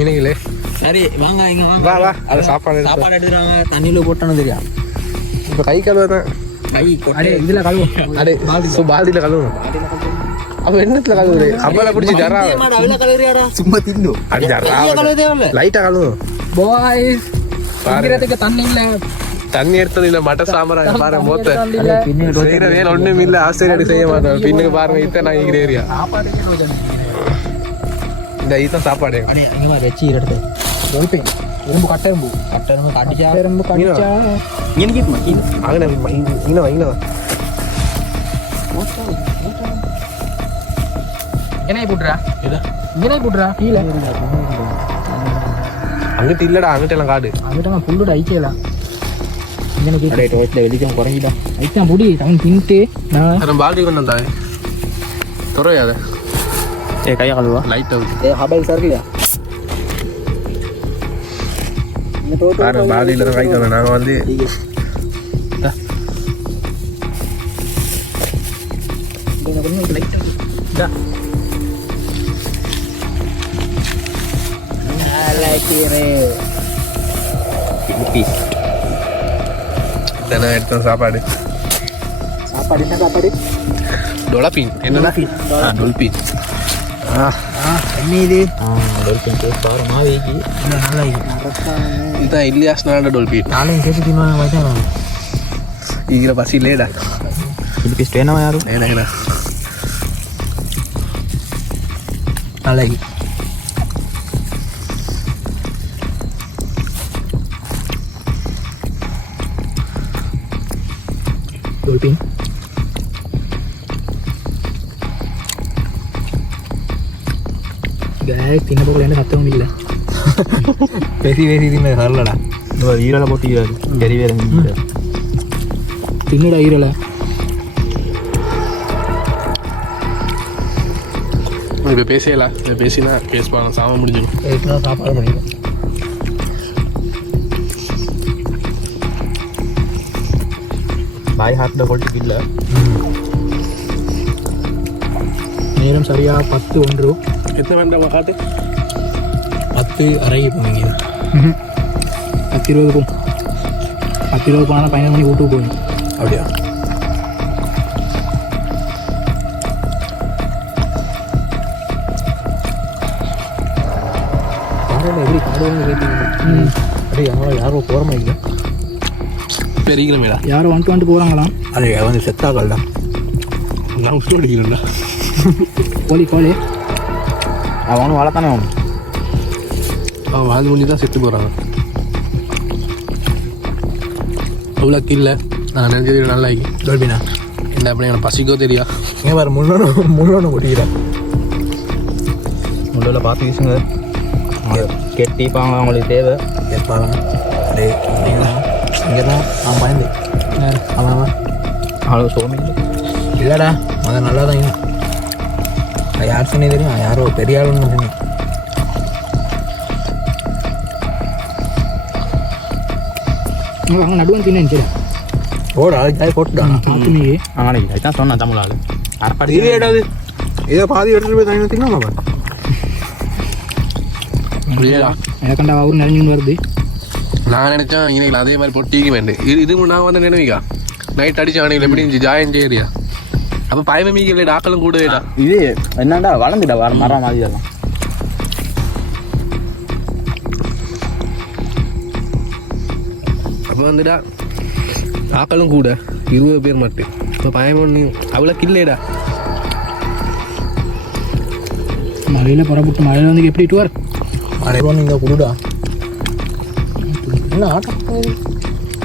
இணைங்களே சரி வாங்க இங்க வா வா அது சாப்பாடு சாப்பாடு எடுத்துறாங்க தண்ணியில போட்டானு தெரியா இப்போ கை கழுவுதான் கை அடே இதில் கழுவும் அடே பால்டியில் கழுவும் அப்போ என்னத்துல கழுவுது கப்பலை பிடிச்சி ஜரா சும்மா தின்னு அது ஜரா லைட்டாக கழுவும் பாய்ஸ் குடிக்கிறதுக்கு தண்ணி இல்லை தண்ணி எடுத்தது இல்லை மட்ட சாமராங்க பாருங்க மூத்த செய்கிற வேலை ஒன்றும் இல்லை ஆஸ்திரேலியா செய்ய மாட்டோம் பின்னுக்கு பாருங்க இத்தனை நான் இருக்கிற ஏரியா இந்த இதுதான் சாப்பாடு வச்சு எடுத்து எறும்பு கட்டை எறும்பு கட்டிச்சா எறும்பு கடிச்சா அங்கே இங்கே இணை போட்டுறா இணை போட்டுறா கீழே அங்கிட்டு இல்லடா அங்கிட்ட எல்லாம் காடு அங்கிட்ட புல்லோட ஐக்கியலாம் எனக்கு டோட்டில் வெளிச்சம் குறைஞ்சிட்டா ஐத்தான் புடி அவன் தின்ட்டு நான் பால்டி கொண்டு வந்தாங்க துறையாத கையா கழுவா லைட் அவுட் ஹபாய் சார் இல்லையா பாருங்க பால்டியில் தான் கைக்கு வந்தோம் நாங்கள் வந்து இதெல்லாம் எடுத்தோம் சாப்பாடு என்ன சாப்பாடு டொலபின் என்னடா டொல்பின் என்ன இது நல்லா இதுதான் இல்லியாஸ்னால டொல்பின் நாளையும் கேட்டு தின்னுவாங்க இங்கே பசி இல்லையடா பிலிப்பீஸ் வேணாமா யாரும் ஏடாங்கடா நல்லா டொல்பின் தின்ன போகல என்ன சத்தம் இல்லை பெரிய பெரிய தின்ன வரலடா இந்த ஈரலை போட்டு பெரிய வேறு தின்னுடா ஈரலை இப்போ பேசலாம் இப்போ பேசினா பேசுவாங்க சாம முடிஞ்சிடும் சாப்பாடு முடியும் பாய் ஹார்ட்டில் போட்டு இல்லை நேரம் சரியா 10:01 எத்தனை வேண்டாம் காட்டு 10:30 போனீங்க 10:20 போகும் 10:20 போனால் 15 மணிக்கு வீட்டுக்கு போகும் அப்படியா எப்படி காடுவாங்க கேட்டீங்க அப்படியே யாரோ போகிற மாதிரி இல்லை பெரிய மேடா யாரும் வந்துட்டு போகிறாங்களாம் அது வந்து செத்தாக்கள் தான் நான் உஷ்டம் அடிக்கிறேன்டா கோழி அவனும் வளர்த்தானே அவன் வாழ்ந்து பண்ணி தான் செத்து போகிறாங்க அவ்வளோ கீழே நான் நினைச்சது நல்லா டோல்பினா என்ன அப்படி எனக்கு பசிக்கோ தெரியா இங்கே வேறு முள்ளொன்று முடிக்கிறேன் முள்ளில் பார்த்து வீசுங்க கெட்டிப்பாங்க அவங்களுக்கு தேவை கேட்பாங்க இங்கே தான் அவன் பயந்து அவன் அவ்வளோ சோமி இல்லைடா அதை நல்லா தான் யார் சொன்னே தெரியும் யாரோ பெரிய ஆளுன்னு சொன்னேன் அங்கே நடுவன் தின்னு ஓட ஆள் போட்டுடா பார்த்து நாளைக்கு அதுதான் சொன்னான் தமிழ் ஆள் அரைப்பாடு இது ஏடாது இதை பாதி எடுத்துகிட்டு போய் தண்ணி தின்னாமா எனக்கண்டா அவரு நிறைஞ்சு வருது நான் நினைச்சேன் இன்னைக்கு அதே மாதிரி பொட்டிக்கு வேண்டு இது நான் வந்து நினைவிக்கா நைட் அடிச்சு அன்னைக்கு எப்படி இருந்துச்சு ஜாயின் செய்யறியா அப்போ பயமே மீக்க இல்லை டாக்களும் கூடவேடா இது என்னடா வளர்ந்துடா வர மரம் மாதிரி எல்லாம் அப்போ வந்துடா டாக்களும் கூட 20 பேர் மட்டும் இப்போ பயம் ஒன்று அவ்வளோ கில்லேடா மழையில் புறப்பட்டு மழையில் வந்து எப்படி இட்டு வர மழை நீங்கள் கொடுடா என்ன ஆட்டம்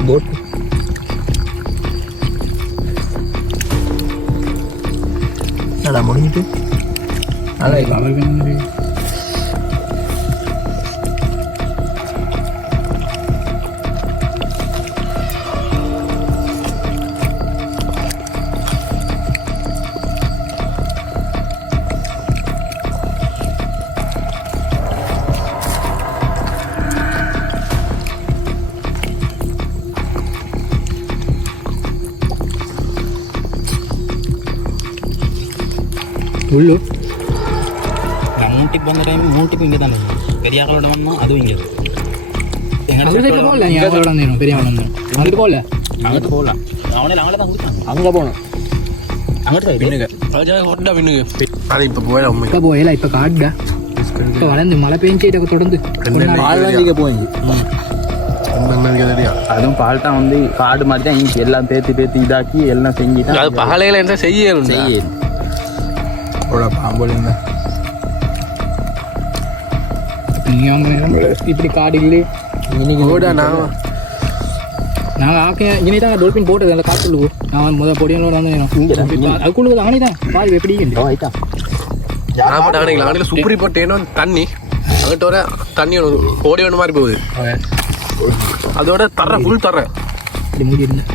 போட்டு நல்லா முடிஞ்சிட்டு நல்லா அவருக்கு Dulu. Yang ட்ரிப் வந்த டைம் 3 ட்ரிப் இங்கே தானே பெரியாக்களோட வந்தோம் அதுவும் இங்கே அந்த சைடில் போகல நீ அவங்களோட வந்தேன் பெரிய வந்தேன் அங்கிட்டு போகல அங்கிட்டு போகலாம் அவனே அங்கே தான் கொடுத்தாங்க அங்கே போகணும் அங்கிட்டு பின்னுக்கு ஒட்டா பின்னுக்கு அது இப்போ போயிட உண்மை இப்போ போகல இப்போ காடுடா இப்போ வளர்ந்து மழை பெஞ்சிட்டு தொடர்ந்து பால்வாஞ்சிக்க போயிங்க தெரியும் அதுவும் பால் தான் வந்து காடு மாதிரி தான் இங்கே எல்லாம் பேத்து இதாக்கி எல்லாம் செஞ்சுட்டு அது பகலையில் என்ன செய்யணும் பாம்போலிங்க இப்படி காடு இல்லை இன்னைக்கு ஓடா நான் நாங்கள் ஆக்க இனி தான் டொல்பின் போட்டது அந்த காட்டுக்கு நான் முதல் பொடியோட வந்து அதுக்குள்ள அவனே தான் பால் எப்படி நான் மட்டும் அன்னைக்கு அன்னைக்கு சுப்ரி போட்டேனோ தண்ணி அங்கிட்ட வர தண்ணி ஓடி ஒன்று மாதிரி போகுது அதோட தர ஃபுல் தர இப்படி மூடி இருந்தேன்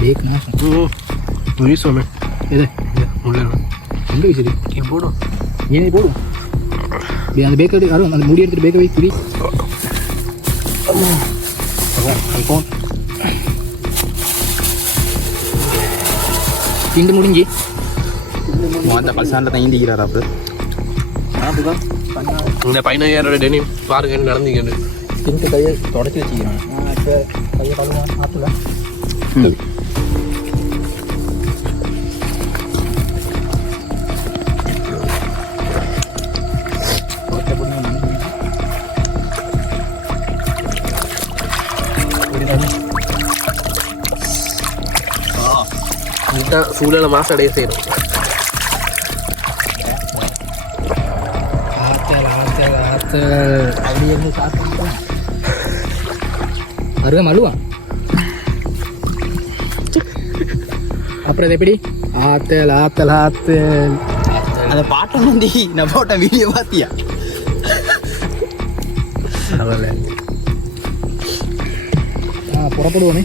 பேக் நாசம் வீசுவோமே எது உள்ள எங்கே வீசுது நீ போடும் ஏன் போடும் அந்த பேக் எடுத்து வரும் அந்த மூடி எடுத்துட்டு பேக்கை வை குடி திண்டு முடிஞ்சு அந்த பசாண்டில் தான் ஈந்திக்கிறார் அப்புறம் இந்த 15,000 டெனி பாருங்க நடந்தீங்கன்னு திண்டு கையை தொடச்சி வச்சுக்கிறேன் இப்போ கையை கழுவ ஆற்றுல சூழலை மாசம் அடைய செய்யணும் அப்படியே இருந்து சாப்பிட்டு அருகா மழுவான் அப்புறம் இது எப்படி ஆத்தல் ஆத்தல் ஆத்தல் அந்த பாட்டை வந்து நான் போட்ட வீடியோ பார்த்தியா புறப்படுவோமே